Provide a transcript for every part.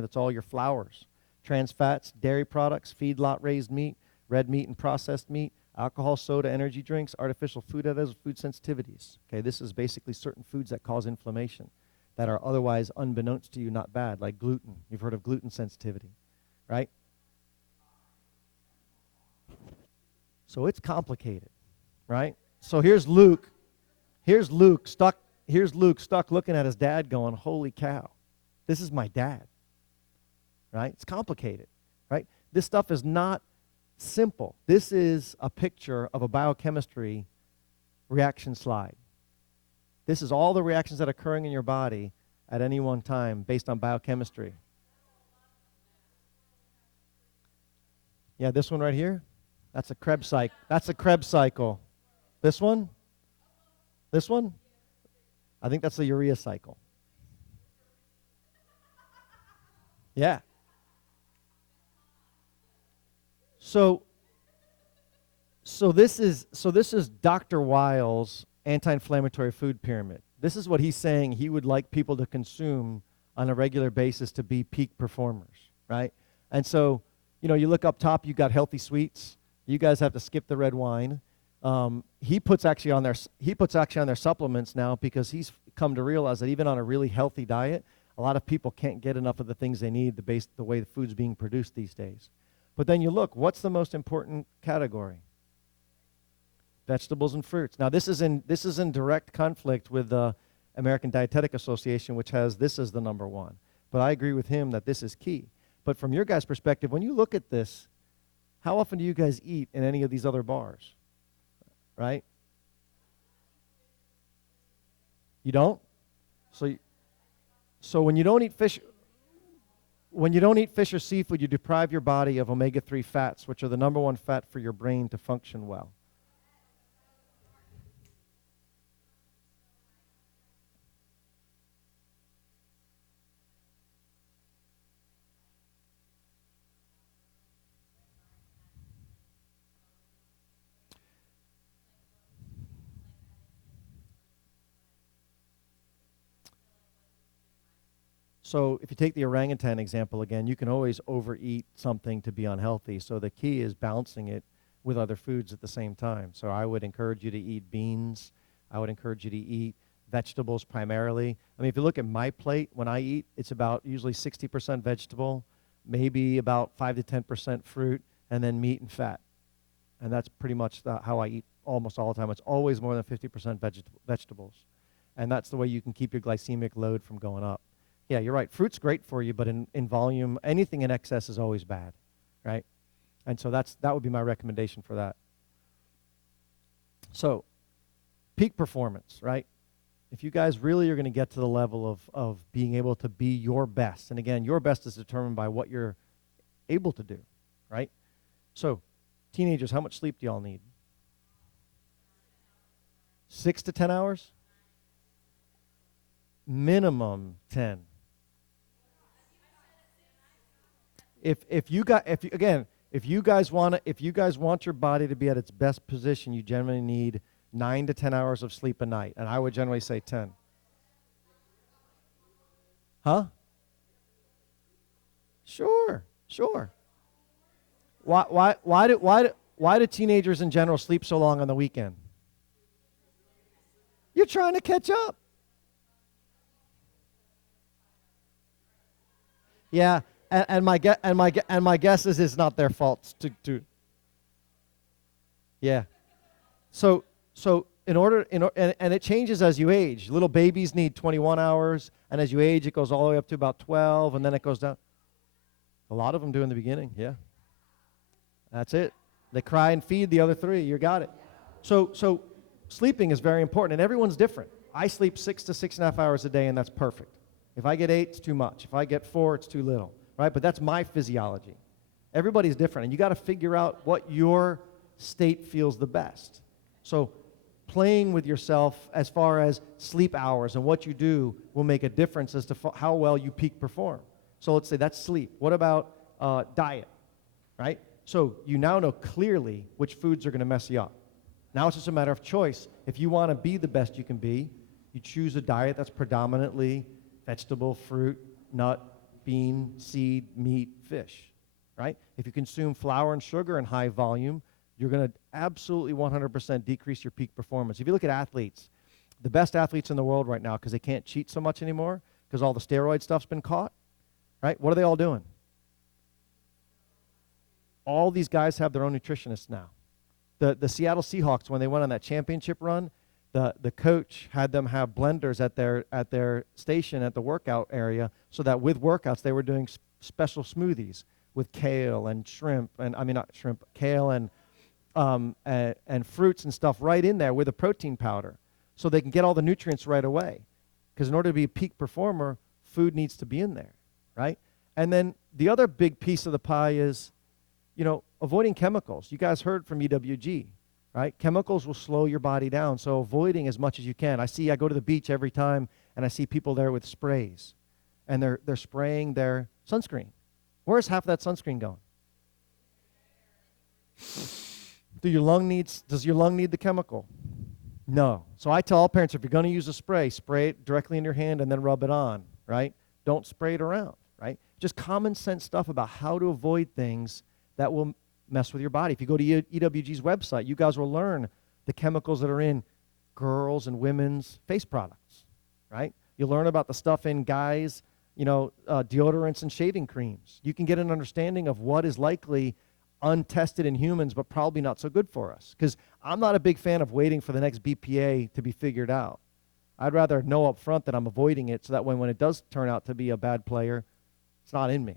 That's all your flours, trans fats, dairy products, feedlot raised meat, red meat and processed meat, alcohol, soda, energy drinks, artificial food additives, food sensitivities. Okay, this is basically certain foods that cause inflammation that are otherwise unbeknownst to you not bad, like gluten. You've heard of gluten sensitivity, right? So it's complicated, right? So here's Luke. Here's Luke stuck looking at his dad going, holy cow, this is my dad, right? It's complicated, right? This stuff is not simple. This is a picture of a biochemistry reaction slide. This is all the reactions that are occurring in your body at any one time based on biochemistry. Yeah, this one right here, that's a Krebs cycle. That's a Krebs cycle. This one? This one? I think that's the urea cycle. Yeah. So this is Dr. Weil's anti-inflammatory food pyramid. This is what he's saying he would like people to consume on a regular basis to be peak performers, right? And so, you look up top, you got healthy sweets. You guys have to skip the red wine. He puts actually on their supplements now because he's come to realize that even on a really healthy diet, a lot of people can't get enough of the things they need the way the food's being produced these days. But then you look, what's the most important category? Vegetables and fruits. Now this is in direct conflict with the American Dietetic Association, which has this as the number one. But I agree with him that this is key. But from your guys' perspective, when you look at this, how often do you guys eat in any of these other bars? Right? You don't? So when you don't eat fish or seafood, you deprive your body of omega-3 fats, which are the number one fat for your brain to function well. So if you take the orangutan example again, you can always overeat something to be unhealthy. So the key is balancing it with other foods at the same time. So I would encourage you to eat beans. I would encourage you to eat vegetables primarily. I mean, if you look at my plate, when I eat, it's about usually 60% vegetable, maybe about 5 to 10% fruit, and then meat and fat. And that's pretty much how I eat almost all the time. It's always more than 50% vegetables. And that's the way you can keep your glycemic load from going up. Yeah, you're right. Fruit's great for you, but in volume, anything in excess is always bad, right? And so that would be my recommendation for that. So, peak performance, right? If you guys really are going to get to the level of being able to be your best, and again, your best is determined by what you're able to do, right? So, teenagers, how much sleep do y'all need? 6 to 10 hours? Minimum 10. If you guys want your body to be at its best position, you generally need 9 to 10 hours of sleep a night, and I would generally say 10. Huh? Sure. Why do teenagers in general sleep so long on the weekend? You're trying to catch up. Yeah. And my guess is it's not their fault to yeah. So and it changes as you age. Little babies need 21 hours, and as you age, it goes all the way up to about 12, and then it goes down. A lot of them do in the beginning, yeah. That's it. They cry and feed the other 3. You got it. So sleeping is very important, and everyone's different. I sleep 6 to 6.5 hours a day, and that's perfect. If I get 8, it's too much. If I get 4, it's too little. Right? But that's my physiology. Everybody's different, and you got to figure out what your state feels the best. So playing with yourself as far as sleep hours and what you do will make a difference as to how well you peak perform. So let's say that's sleep. What about diet? Right? So you now know clearly which foods are going to mess you up. Now it's just a matter of choice. If you want to be the best you can be, you choose a diet that's predominantly vegetable, fruit, nut, bean, seed, meat, fish, right? If you consume flour and sugar in high volume, you're going to absolutely 100% decrease your peak performance. If you look at athletes, the best athletes in the world right now, because they can't cheat so much anymore, because all the steroid stuff's been caught, right? What are they all doing? All these guys have their own nutritionists now. The Seattle Seahawks, when they went on that championship run, the coach had them have blenders at their station at the workout area, so that with workouts they were doing special smoothies with kale and shrimp, and I mean not shrimp, kale and fruits and stuff right in there with a protein powder, so they can get all the nutrients right away. Because in order to be a peak performer, food needs to be in there, right? And then the other big piece of the pie is, avoiding chemicals. You guys heard from EWG, right? Chemicals will slow your body down, so avoiding as much as you can. I go to the beach every time, and I see people there with sprays, and they're spraying their sunscreen. Where's half of that sunscreen going? Does your lung need the chemical? No. So I tell all parents, if you're going to use a spray it directly in your hand and then rub it on, right? Don't spray it around, right? Just common sense stuff about how to avoid things that will mess with your body. If you go to EWG's website, you guys will learn the chemicals that are in girls' and women's face products, right? You'll learn about the stuff in guys', deodorants and shaving creams. You can get an understanding of what is likely untested in humans, but probably not so good for us. Because I'm not a big fan of waiting for the next BPA to be figured out. I'd rather know up front that I'm avoiding it, so that when it does turn out to be a bad player, it's not in me.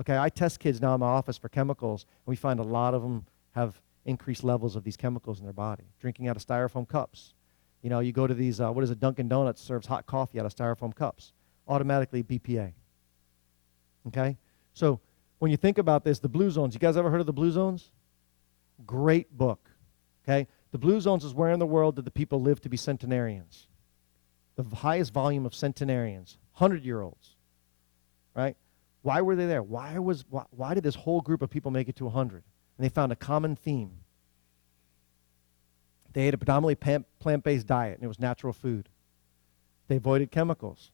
Okay, I test kids now in my office for chemicals, and we find a lot of them have increased levels of these chemicals in their body. Drinking out of styrofoam cups. You go to these, Dunkin' Donuts serves hot coffee out of styrofoam cups. Automatically BPA. Okay? So when you think about this, the Blue Zones, you guys ever heard of the Blue Zones? Great book. Okay? The Blue Zones is where in the world did the people live to be centenarians? The highest volume of centenarians, 100-year-olds. Right? Why were they there? Why did this whole group of people make it to 100? And they found a common theme. They ate a predominantly plant-based diet, and it was natural food. They avoided chemicals.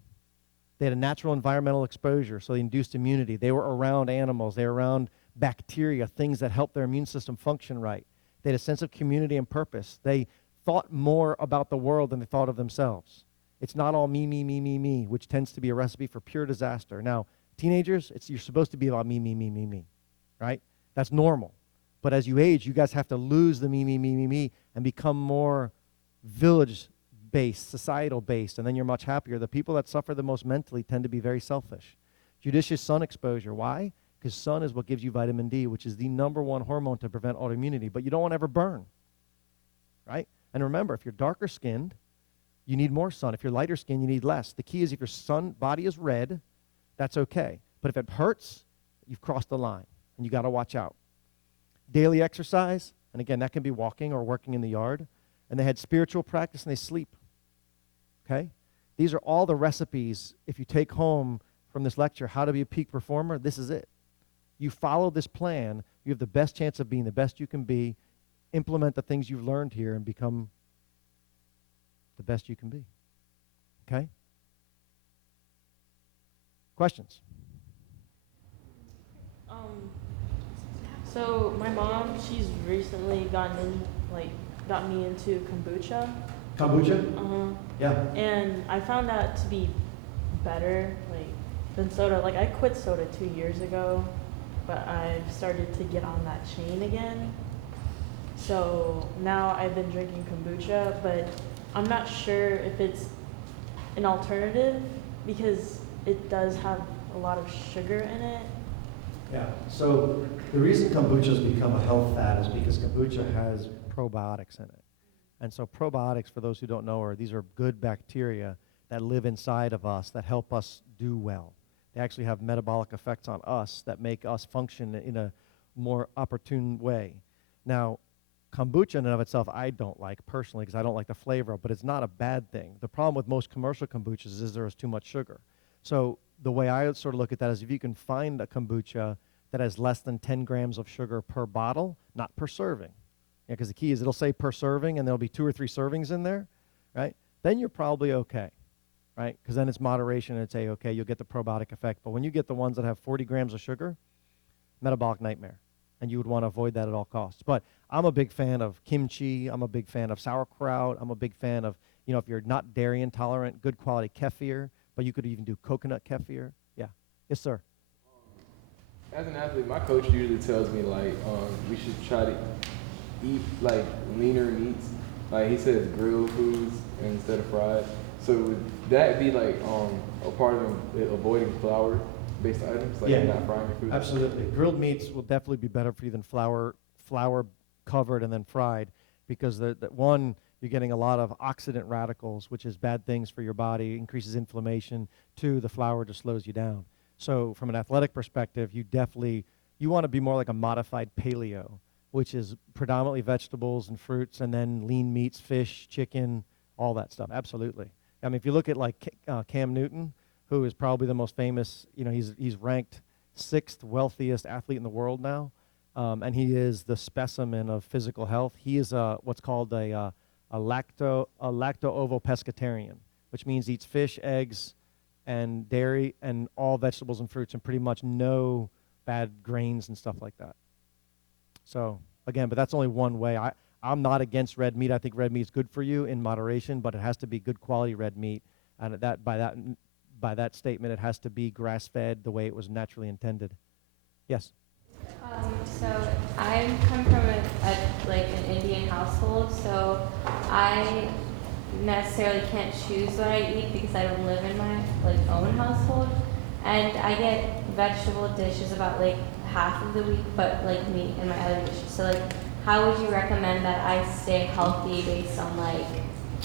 They had a natural environmental exposure, so they induced immunity. They were around animals. They were around bacteria, things that help their immune system function right. They had a sense of community and purpose. They thought more about the world than they thought of themselves. It's not all me, me, me, me, me, which tends to be a recipe for pure disaster. Now, teenagers, you're supposed to be about me, me, me, me, me, right? That's normal. But as you age, you guys have to lose the me, me, me, me, me, and become more village-based, societal-based, and then you're much happier. The people that suffer the most mentally tend to be very selfish. Judicious sun exposure. Why? Because sun is what gives you vitamin D, which is the #1 hormone to prevent autoimmunity. But you don't want to ever burn, right? And remember, if you're darker skinned, you need more sun. If you're lighter skinned, you need less. The key is if your sun body is red, that's okay. But if it hurts, you've crossed the line, and you got to watch out. Daily exercise, and again, that can be walking or working in the yard. And they had spiritual practice, and they sleep. Okay? These are all the recipes, if you take home from this lecture, how to be a peak performer, this is it. You follow this plan, you have the best chance of being the best you can be, implement the things you've learned here, and become the best you can be. Okay? Questions? So my mom, she's recently got me into kombucha. Kombucha? Yeah. And I found that to be better, than soda. I quit soda 2 years ago, but I've started to get on that chain again. So now I've been drinking kombucha, but I'm not sure if it's an alternative because it does have a lot of sugar in it. Yeah, so the reason kombucha has become a health fad is because kombucha has probiotics in it. And so probiotics, for those who don't know, these are good bacteria that live inside of us that help us do well. They actually have metabolic effects on us that make us function in a more opportune way. Now, kombucha in and of itself, I don't like personally because I don't like the flavor, but it's not a bad thing. The problem with most commercial kombuchas is there is too much sugar. So the way I would sort of look at that is if you can find a kombucha that has less than 10 grams of sugar per bottle, not per serving, because the key is it'll say per serving and there'll be 2 or 3 servings in there, right? Then you're probably okay, right? Because then it's moderation and it's okay, you'll get the probiotic effect. But when you get the ones that have 40 grams of sugar, metabolic nightmare. And you would want to avoid that at all costs. But I'm a big fan of kimchi. I'm a big fan of sauerkraut. I'm a big fan of, if you're not dairy intolerant, good quality kefir. But you could even do coconut kefir. Yeah. Yes, sir. As an athlete, my coach usually tells me like we should try to eat like leaner meats. Like he says, grilled foods instead of fried. So would that be like a part of avoiding flour-based items, like not frying your food? Absolutely. Grilled meats will definitely be better for you than flour covered and then fried, because one, you're getting a lot of oxidant radicals, which is bad things for your body, increases inflammation. Two, the flour just slows you down. So from an athletic perspective, you want to be more like a modified paleo, which is predominantly vegetables and fruits, and then lean meats, fish, chicken, all that stuff. Absolutely. I mean, if you look at like Cam Newton, who is probably the most famous, he's ranked 6th wealthiest athlete in the world now, and he is the specimen of physical health. He is what's called a lacto-ovo-pescatarian, which means eats fish, eggs, and dairy, and all vegetables and fruits, and pretty much no bad grains and stuff like that. So, again, but that's only one way. I'm not against red meat. I think red meat is good for you in moderation, but it has to be good quality red meat. And by that statement, it has to be grass-fed the way it was naturally intended. Yes? So I come from an Indian household, so I necessarily can't choose what I eat because I don't live in my own household, and I get vegetable dishes about half of the week, but meat in my other dishes. So how would you recommend that I stay healthy based on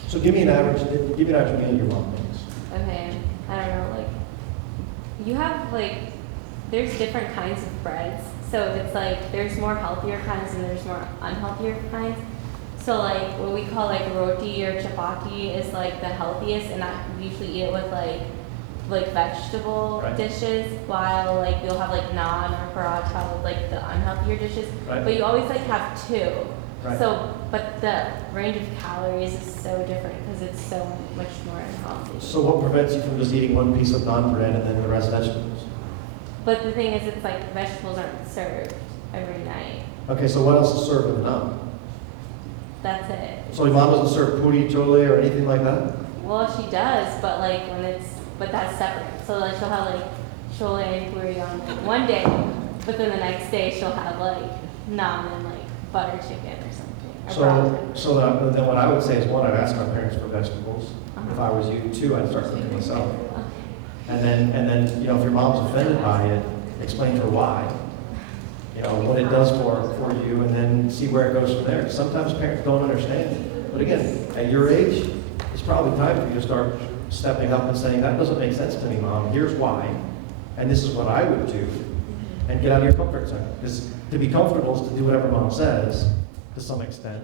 So give me an average meal your mom makes. Okay, I don't know, you have there's different kinds of breads, so it's there's more healthier kinds and there's more unhealthier kinds. So what we call roti or chapati is the healthiest, and I usually eat it with vegetable dishes, while you'll have naan or paratha with the unhealthier dishes. But you always have two. So, but the range of calories is so different because it's so much more unhealthy. So what prevents you from just eating one piece of naan bread and then the rest vegetables? But the thing is, it's vegetables aren't served every night. Okay, so what else is served with the naan? That's it. So your mom doesn't serve puri chole or anything like that? Well, she does, but but that's separate. So she'll have chole and puri on one day, but then the next day she'll have naan and butter chicken or something. Then what I would say is, one, I'd ask my parents for vegetables. If I was you, two, I'd start cooking myself. Okay. And then if your mom's offended by it, explain to her why. What it does for you, and then see where it goes from there. Sometimes parents don't understand. But again, at your age, it's probably time for you to start stepping up and saying, that doesn't make sense to me, Mom. Here's why. And this is what I would do. And get out of your comfort zone. Because to be comfortable is to do whatever Mom says, to some extent.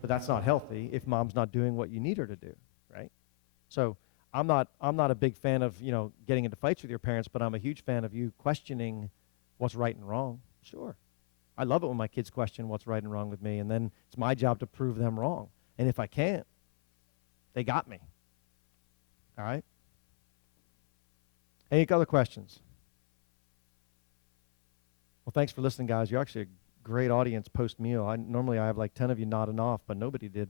But that's not healthy if Mom's not doing what you need her to do, right? So I'm not a big fan of, getting into fights with your parents, but I'm a huge fan of you questioning what's right and wrong. Sure. I love it when my kids question what's right and wrong with me, and then it's my job to prove them wrong. And if I can't, they got me. All right? Any other questions? Well, thanks for listening, guys. You're actually a great audience post-meal. Normally I have 10 of you nodding off, but nobody did.